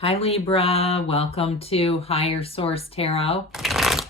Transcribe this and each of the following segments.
Hi Libra, welcome to Higher Source Tarot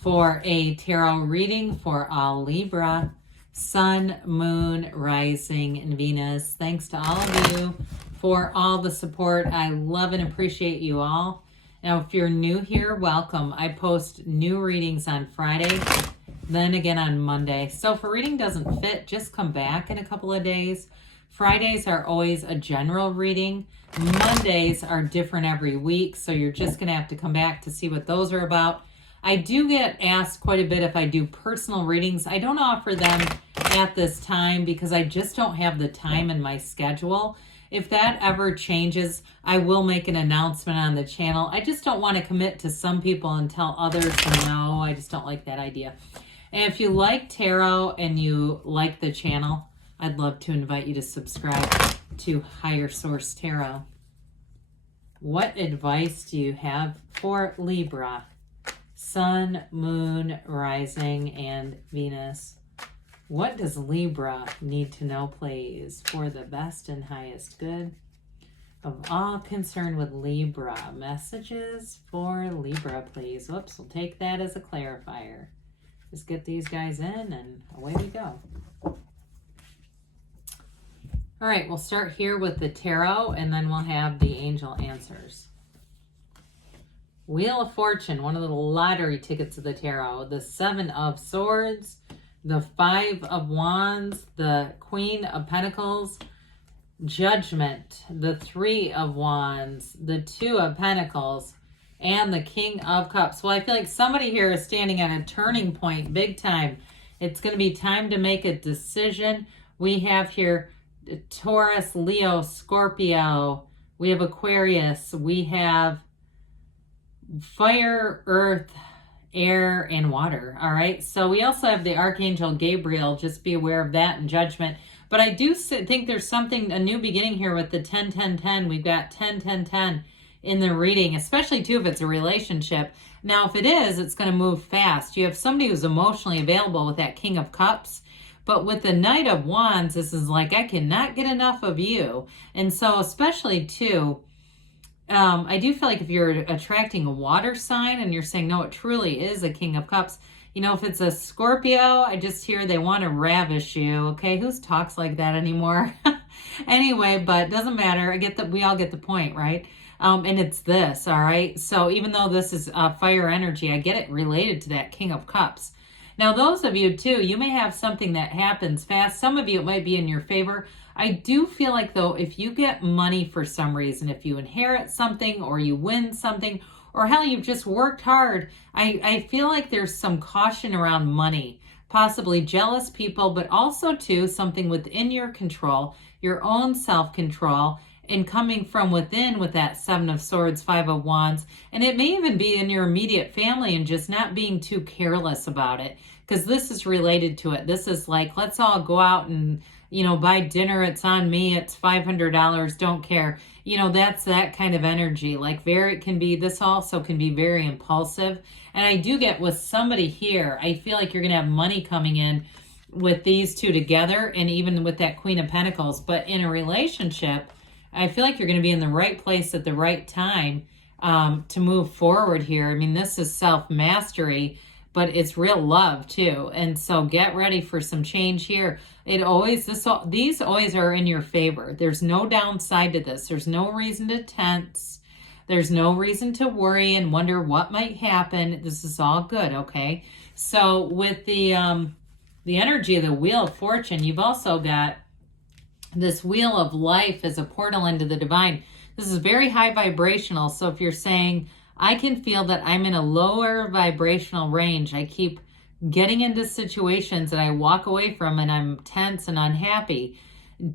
for a tarot reading for all Libra, Sun, Moon, Rising, and Venus. Thanks to all of you for all the support. I love and appreciate you all. Now, if you're new here, welcome. I post new readings on Friday, then again on Monday. So if a reading doesn't fit, just come back in a couple of days. Fridays are always a general reading. Mondays are different every week, so you're just going to have to come back to see what those are about. I do get asked quite a bit if I do personal readings. I don't offer them at this time because I just don't have the time in my schedule. If that ever changes, I will make an announcement on the channel. I just don't want to commit to some people and tell others no. I just don't like that idea. And if you like tarot and you like the channel, I'd love to invite you to subscribe to Higher Source Tarot. What advice do you have for Libra? Sun, Moon, Rising, and Venus. What does Libra need to know, please, for the best and highest good of all concerned with Libra? Messages for Libra, please. Whoops, we'll take that as a clarifier. Just get these guys in and away we go. All right, we'll start here with the tarot, and then we'll have the angel answers. Wheel of Fortune, one of the lottery tickets of the tarot. The Seven of Swords, the Five of Wands, the Queen of Pentacles, Judgment, the Three of Wands, the Two of Pentacles, and the King of Cups. Well, I feel like somebody here is standing at a turning point, big time. It's going to be time to make a decision. We have here Taurus, Leo, Scorpio, we have Aquarius, we have fire, earth, air, and water. All right, so we also have the Archangel Gabriel. Just be aware of that and Judgment. But I do think there's something, a new beginning here with the 10, 10, 10. We've got 10, 10, 10 in the reading, especially too if it's a relationship. Now, if it is, it's going to move fast. You have somebody who's emotionally available with that King of Cups. But with the Knight of Wands, this is like, I cannot get enough of you. And so especially too, I do feel like if you're attracting a water sign and you're saying, no, it truly is a King of Cups. You know, if it's a Scorpio, I just hear they want to ravish you. Okay, who talks like that anymore? Anyway, but doesn't matter. I get that we all get the point, right? And it's this, all right? So even though this is fire energy, I get it related to that King of Cups. Now, those of you, too, you may have something that happens fast. Some of you, it might be in your favor. I do feel like, though, if you get money for some reason, if you inherit something or you win something, or hell, you've just worked hard, I feel like there's some caution around money, possibly jealous people, but also, too, something within your control, your own self-control, and coming from within with that Seven of Swords, Five of Wands. And it may even be in your immediate family and just not being too careless about it, because this is related to it. This is like, let's all go out and, you know, buy dinner. It's on me. It's $500. Don't care. You know, that's that kind of energy. Like it can be, this also can be very impulsive. And I do get with somebody here, I feel like you're going to have money coming in with these two together, and even with that Queen of Pentacles. But in a relationship, I feel like you're going to be in the right place at the right time to move forward here. I mean, this is self-mastery, but it's real love too. And so get ready for some change here. These always are in your favor. There's no downside to this. There's no reason to tense. There's no reason to worry and wonder what might happen. This is all good, okay? So with the energy of the Wheel of Fortune, you've also got this Wheel of Life as a portal into the divine. This is very high vibrational. So if you're saying, I can feel that I'm in a lower vibrational range, I keep getting into situations that I walk away from and I'm tense and unhappy,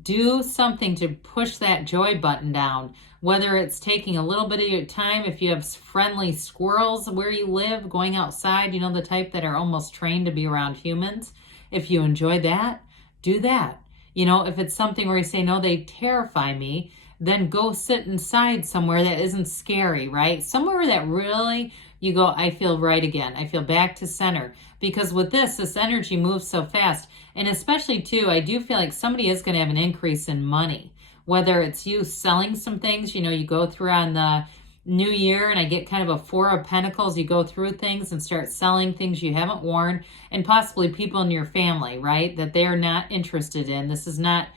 do something to push that joy button down. Whether it's taking a little bit of your time, if you have friendly squirrels where you live, going outside, you know, the type that are almost trained to be around humans. If you enjoy that, do that. You know, if it's something where you say, no, they terrify me, then go sit inside somewhere that isn't scary, right? Somewhere that really you go, I feel right again. I feel back to center. Because with this energy moves so fast. And especially too, I do feel like somebody is going to have an increase in money. Whether it's you selling some things, you know, you go through on the new year, and I get kind of a Four of Pentacles. You go through things and start selling things you haven't worn, and possibly people in your family, right, that they're not interested in. This is not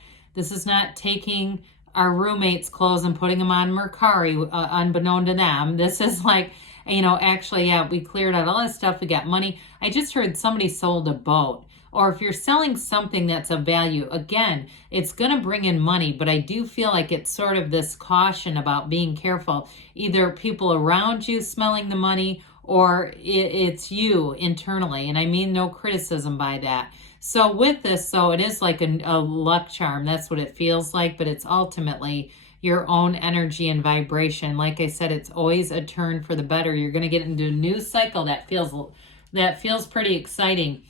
taking our roommates' clothes and putting them on Mercari, unbeknown to them. This is like, you know, actually, yeah, we cleared out all this stuff. We got money. I just heard somebody sold a boat. Or if you're selling something that's of value, again, it's going to bring in money, but I do feel like it's sort of this caution about being careful. Either people around you smelling the money, or it's you internally. And I mean no criticism by that. So with this, so it is like a luck charm. That's what it feels like, but it's ultimately your own energy and vibration. Like I said, it's always a turn for the better. You're going to get into a new cycle that feels pretty exciting.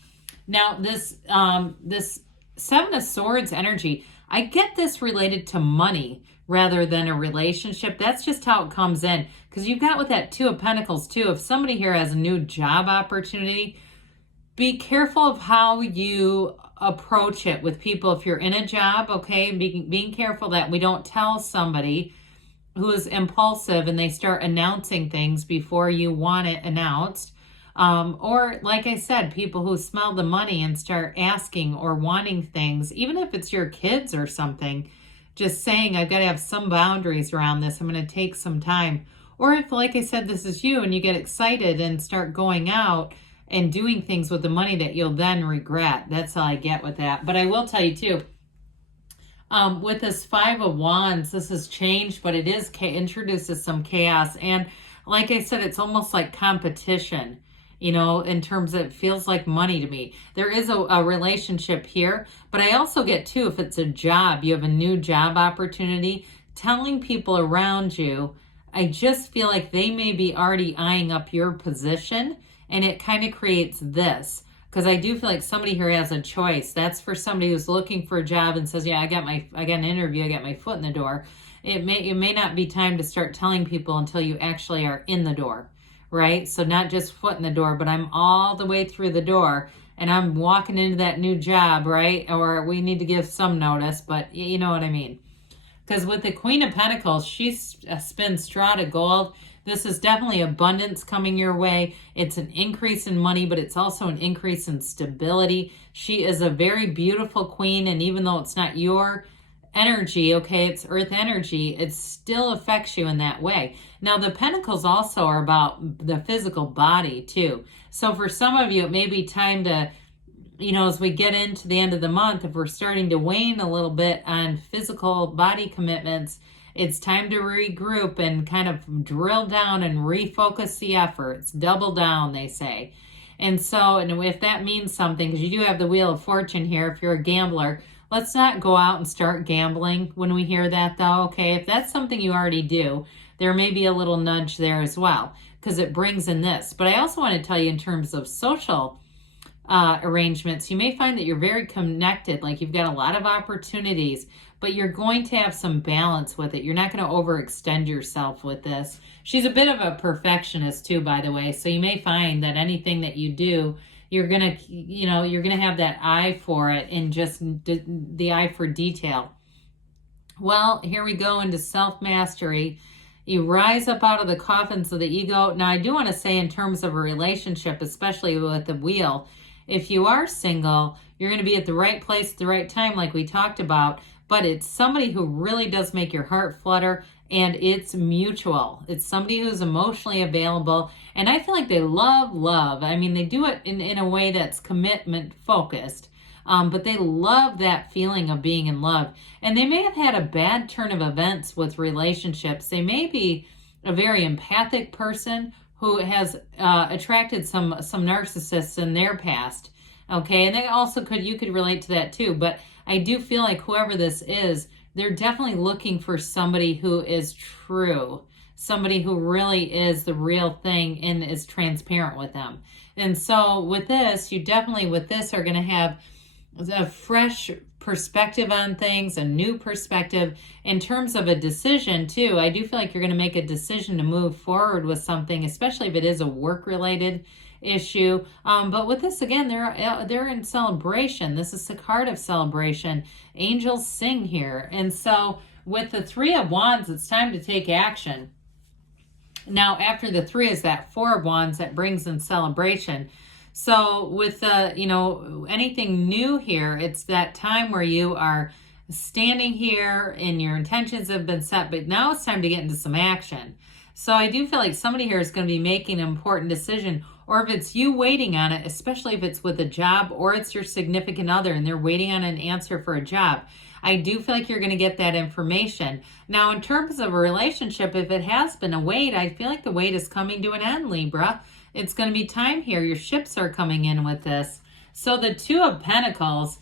Now, this Seven of Swords energy, I get this related to money rather than a relationship. That's just how it comes in. Because you've got with that Two of Pentacles, too. If somebody here has a new job opportunity, be careful of how you approach it with people. If you're in a job, okay, being careful that we don't tell somebody who is impulsive and they start announcing things before you want it announced. Or like I said, people who smell the money and start asking or wanting things, even if it's your kids or something, just saying, I've got to have some boundaries around this. I'm going to take some time. Or if, like I said, this is you and you get excited and start going out and doing things with the money that you'll then regret. That's all I get with that. But I will tell you too, with this Five of Wands, this has changed, but it introduces some chaos. And like I said, it's almost like competition. You know, in terms of, it feels like money to me. There is a relationship here, but I also get too, if it's a job, you have a new job opportunity, telling people around you, I just feel like they may be already eyeing up your position, and it kind of creates this. Because I do feel like somebody here has a choice. That's for somebody who's looking for a job and says, yeah, I got an interview, I got my foot in the door. It may not be time to start telling people until you actually are in the door. Right? So not just foot in the door, but I'm all the way through the door and I'm walking into that new job, right? Or we need to give some notice, but you know what I mean. Because with the Queen of Pentacles, she spins straw to gold. This is definitely abundance coming your way. It's an increase in money, but it's also an increase in stability. She is a very beautiful queen, and even though it's not your energy, okay, it's earth energy, it still affects you in that way. Now, the Pentacles also are about the physical body too. So for some of you, it may be time to, you know, as we get into the end of the month, if we're starting to wane a little bit on physical body commitments, it's time to regroup and kind of drill down and refocus the efforts. Double down, they say. And so, and if that means something, because you do have the Wheel of Fortune here, if you're a gambler, let's not go out and start gambling when we hear that, though, okay? If that's something you already do, there may be a little nudge there as well, because it brings in this. But I also want to tell you in terms of social arrangements, you may find that you're very connected, like you've got a lot of opportunities, but you're going to have some balance with it. You're not going to overextend yourself with this. She's a bit of a perfectionist too, by the way, so you may find that anything that you do, you're going to, you know, you're going to have that eye for it and just the eye for detail. Well, here we go into self-mastery. You rise up out of the coffins of the ego. Now, I do want to say in terms of a relationship, especially with the wheel, if you are single, you're going to be at the right place at the right time, like we talked about, but it's somebody who really does make your heart flutter, and it's mutual. It's somebody who's emotionally available, and I feel like they love. I mean, they do it in a way that's commitment focused, but they love that feeling of being in love. And they may have had a bad turn of events with relationships. They may be a very empathic person who has attracted some narcissists in their past. Okay, and they also you could relate to that too. But I do feel like whoever this is, they're definitely looking for somebody who is true, somebody who really is the real thing and is transparent with them. And so with this, you definitely with this are going to have a fresh perspective on things, a new perspective in terms of a decision too. I do feel like you're going to make a decision to move forward with something, especially if it is a work-related issue. But with this, again, they're in celebration. This is the card of celebration. Angels sing here. And so with the Three of Wands, it's time to take action. Now, after the 3 is that 4 of Wands that brings in celebration. So with anything new here, it's that time where you are standing here and your intentions have been set, but now it's time to get into some action. So I do feel like somebody here is going to be making an important decision, or if it's you waiting on it, especially if it's with a job or it's your significant other and they're waiting on an answer for a job. I do feel like you're going to get that information. Now, in terms of a relationship, if it has been a wait, I feel like the wait is coming to an end, Libra. It's going to be time here. Your ships are coming in with this. So the 2 of Pentacles,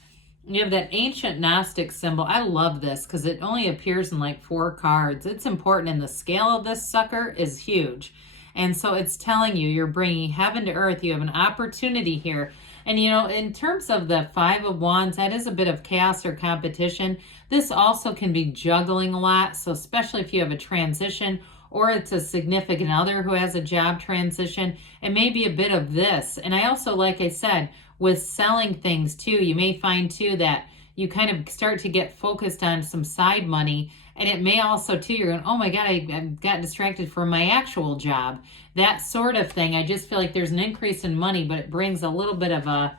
you have that ancient Gnostic symbol. I love this because it only appears in like 4 cards. It's important, and the scale of this sucker is huge. And so it's telling you you're bringing heaven to earth. You have an opportunity here. And, in terms of the 5 of Wands, that is a bit of chaos or competition. This also can be juggling a lot. So especially if you have a transition or it's a significant other who has a job transition, it may be a bit of this. And I also, like I said, with selling things too, you may find too that you kind of start to get focused on some side money. And it may also too, you're going, oh my God, I got distracted from my actual job. That sort of thing. I just feel like there's an increase in money, but it brings a little bit of a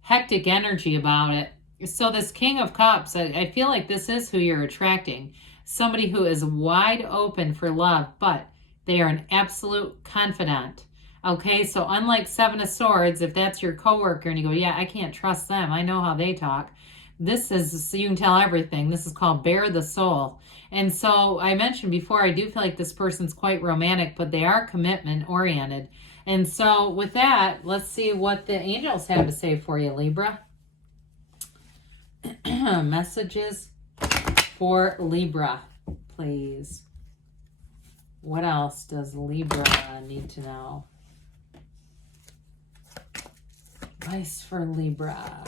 hectic energy about it. So this King of Cups, I feel like this is who you're attracting. Somebody who is wide open for love, but they are an absolute confidant. Okay, so unlike 7 of Swords, if that's your coworker and you go, yeah, I can't trust them, I know how they talk. This is, so you can tell everything. This is called bare the soul. And so I mentioned before, I do feel like this person's quite romantic, but they are commitment oriented. And so with that, let's see what the angels have to say for you, Libra. Messages for Libra, please. What else does Libra need to know? Advice for Libra.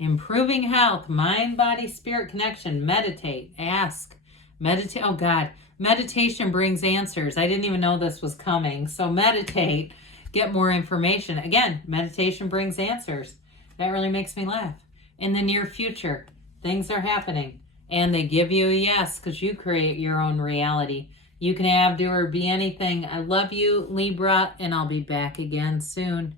Improving health, mind, body, spirit connection. Meditate, ask, meditate. Oh God, meditation brings answers. I didn't even know this was coming. So meditate, get more information. Again, meditation brings answers. That really makes me laugh. In the near future, things are happening and they give you a yes because you create your own reality. You can have, do, or be anything. I love you, Libra, and I'll be back again soon.